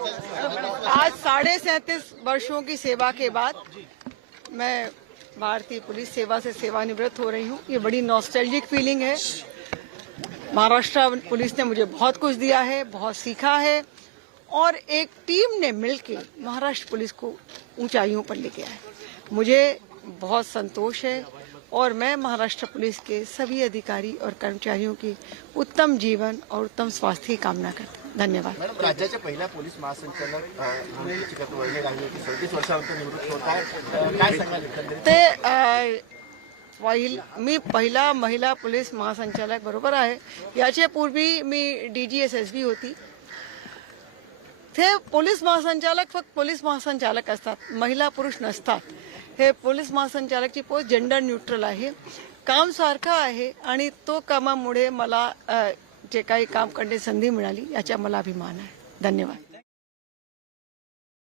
आज 37.5 वर्षों की सेवा के बाद मैं भारतीय पुलिस सेवा से सेवानिवृत्त हो रही हूँ। ये बड़ी नॉस्टैल्जिक फीलिंग है। महाराष्ट्र पुलिस ने मुझे बहुत कुछ दिया है, बहुत सीखा है और एक टीम ने मिलकर महाराष्ट्र पुलिस को ऊंचाइयों पर लेके आए। मुझे बहुत संतोष है और मैं महाराष्ट्र पुलिस के सभी अधिकारी और कर्मचारियों की उत्तम जीवन और उत्तम स्वास्थ्य की कामना करता हूँ। धन्यवाद। मॅडम, राज्याच्या पहिल्या पोलीस महासंचालक म्हणून चिकटवर्णी राहिली होती, 37 वर्षानंतर निवृत्त होत आहे, काय सांगाल एकंदरीत? मी पहिला महिला पोलीस महासंचालक बरोबर आहे। याच्या पूर्वी मी DGSSB होती। ते पोलीस महासंचालक फक्त पोलीस महासंचालक असतात, महिला पुरुष नसतात। हे पोलीस महासंचालकची पोस्ट जेंडर न्यूट्रल आहे, काम सारखं आहे आणि तो कामामुळे मला जे काही काम करण्याची संधी मिळाली याचा मला अभिमान आहे। धन्यवाद।